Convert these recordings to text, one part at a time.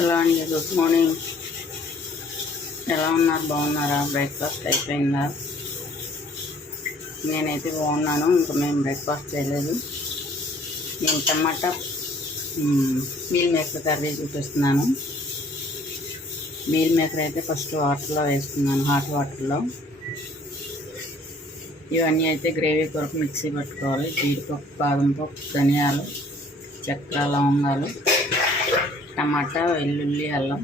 Hello అండి good morning. ఎలా ఉన్నారు? బాగున్నారా? బ్రేక్ఫాస్ట్ అయిపోయిందా? నేనైతే బాగున్నాను. ఇంకా మేము బ్రేక్ఫాస్ట్ చేయలేదు. నేను టమాటా మీల్ మేకర్ కర్రీ చూపిస్తున్నాను. మీల్ మేకర్ అయితే ఫస్ట్ వాటర్లో వేసుకున్నాను హాట్ వాటర్లో. ఇవన్నీ అయితే గ్రేవీ కొరకు మిక్సీ పట్టుకోవాలి. జీడిపప్పు బాదం పప్పు ధనియాలు చెక్క లవంగాలు. టమాటా వెల్లుల్లి అల్లం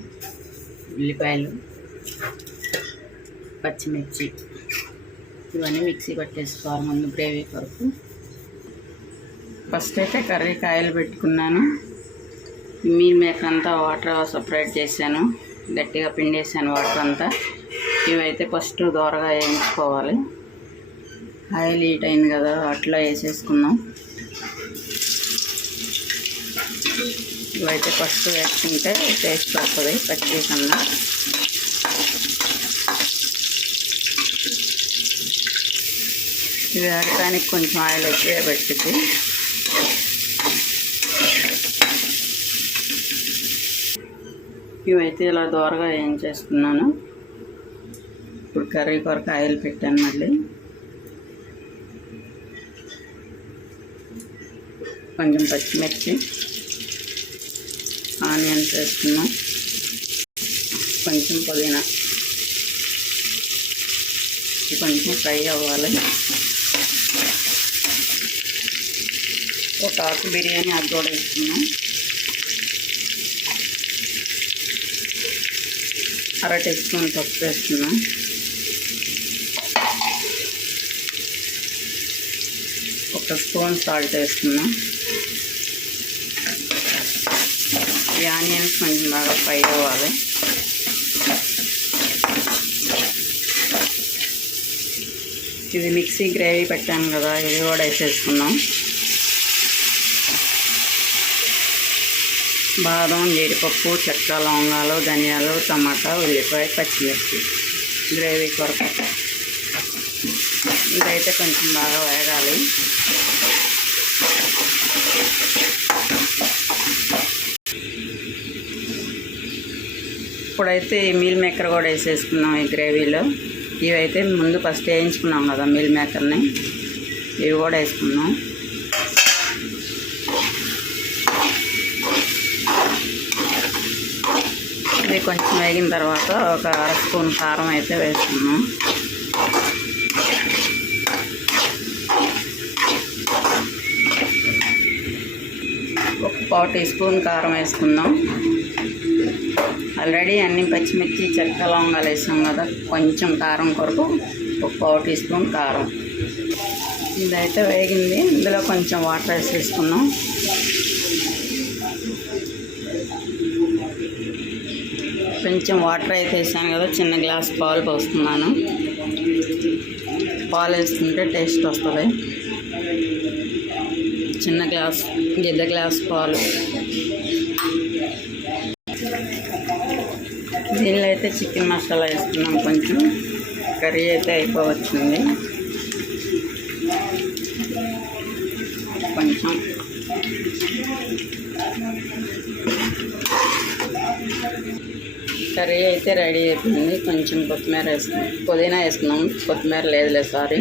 ఉల్లిపాయలు పచ్చిమిర్చి ఇవన్నీ మిక్సీ పట్టేసుకోవాలి ముందు గ్రేవీ కొరకు. ఫస్ట్ అయితే కర్రీ కాయలు పెట్టుకున్నాను. మీల్ మేకర్ అంతా వాటర్ సపరేట్ చేశాను. గట్టిగా పిండేసాను వాటర్ అంతా. ఇవైతే ఫస్ట్ దోరగా వేయించుకోవాలి. ఆయిల్ హీట్ అయింది కదా అట్లా వేసేసుకుందాం. ఇవైతే ఫస్ట్ వేసుకుంటే టేస్ట్ వస్తుంది పచ్చి కన్నా ఇవి వేడటానికి కొంచెం ఆయిల్ ఎక్కువ పెట్టింది ఇవైతే ఇలా దోరగా ఏం చేసుకున్నాను ఇప్పుడు కర్రీ కొరకు ఆయిల్ పెట్టాను మళ్ళీ. కొంచెం పచ్చిమిర్చి. ఆనియన్స్ వేసుకున్నాం. కొంచెం పుదీనా. కొంచెం ఫ్రై అవ్వాలి. ఒక ఆకు బిర్యానీ అది కూడా వేసుకున్నాం. అర టీ స్పూన్ పప్పు వేసుకున్నాం. ఒక స్పూన్ సాల్ట్ వేసుకున్నాం. ఈ ఆనియన్స్ కొంచెం బాగా ఫ్రై అవ్వాలి. ఇది మిక్సీ గ్రేవీ పెట్టాను కదా ఇది కూడా వేసేసుకున్నాం. బాదం జీడిపప్పు చెక్క లవంగాలు ధనియాలు టమాటా ఉల్లిపాయ పచ్చిమిర్చి గ్రేవీ కొరకు. ఇదైతే కొంచెం బాగా వేగాలి. ఇప్పుడైతే ఈ మీల్ మేకర్ కూడా వేసేసుకున్నాం ఈ గ్రేవీలో. ఇవైతే ముందు ఫస్ట్ వేయించుకున్నాం కదా మీల్ మేకర్ని. ఇవి కూడా వేసుకున్నాం. ఇది కొంచెం వేగిన తర్వాత ఒక అర స్పూన్ కారం అయితే వేసుకున్నాం. ఒక పావు టీ స్పూన్ కారం వేసుకుందాం ఆల్రెడీ అన్ని పచ్చిమిర్చి చెక్క లవంగాలు వేసాం కదా. కొంచెం కారం కొరకు ఒక పావు టీ స్పూన్ కారం. ఇదైతే వేగింది. ఇందులో కొంచెం వాటర్ వేసేసుకున్నాం. కొంచెం వాటర్ అయితే వేసాను కదా. చిన్న గ్లాస్ పాలు పోస్తున్నాను. పాలు వేసుకుంటే టేస్ట్ వస్తుంది. చిన్న గ్లాస్ గిద్ద గ్లాస్ పాలు. దీనిలో అయితే చికెన్ మసాలా వేసుకున్నాం కొంచెం. కర్రీ అయితే అయిపోవచ్చింది. కొంచెం. కర్రీ అయితే రెడీ అయిపోయింది. కొంచెం కొత్తిమీర వేసుకున్నాం. పుదీనా వేసుకున్నాం. కొత్తిమీర లేదులే సారీ.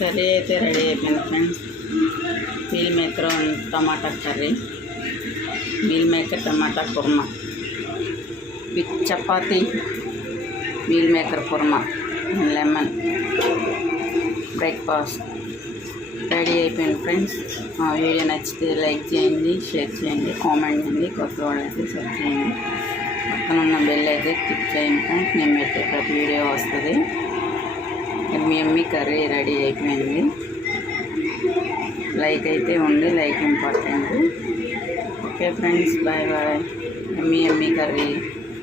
కర్రీ అయితే రెడీ అయిపోయింది ఫ్రెండ్స్. మీల్ మేకర్ టమాటా curry. Meal maker tomato kurma. With chapati meal maker kurma lemon breakfast ready అయిపోయింది ఫ్రెండ్స్ ఆ వీడియో నచ్చితే లైక్ చేయండి షేర్ చేయండి కామెంట్ చేయండి కొత్త వాళ్ళు అయితే సెర్చ్ చేయండి. పక్కన ఉన్న బెల్ అయితే క్లిక్ చేయండి ఫ్రెండ్స్ నేను పెట్టే ప్రతి వీడియో వస్తుంది. మీ అమ్మి కర్రీ రెడీ అయిపోయింది. లైక్ అయితే ఉంది like important okay friends bye bye మీ అమ్మి కర్రీ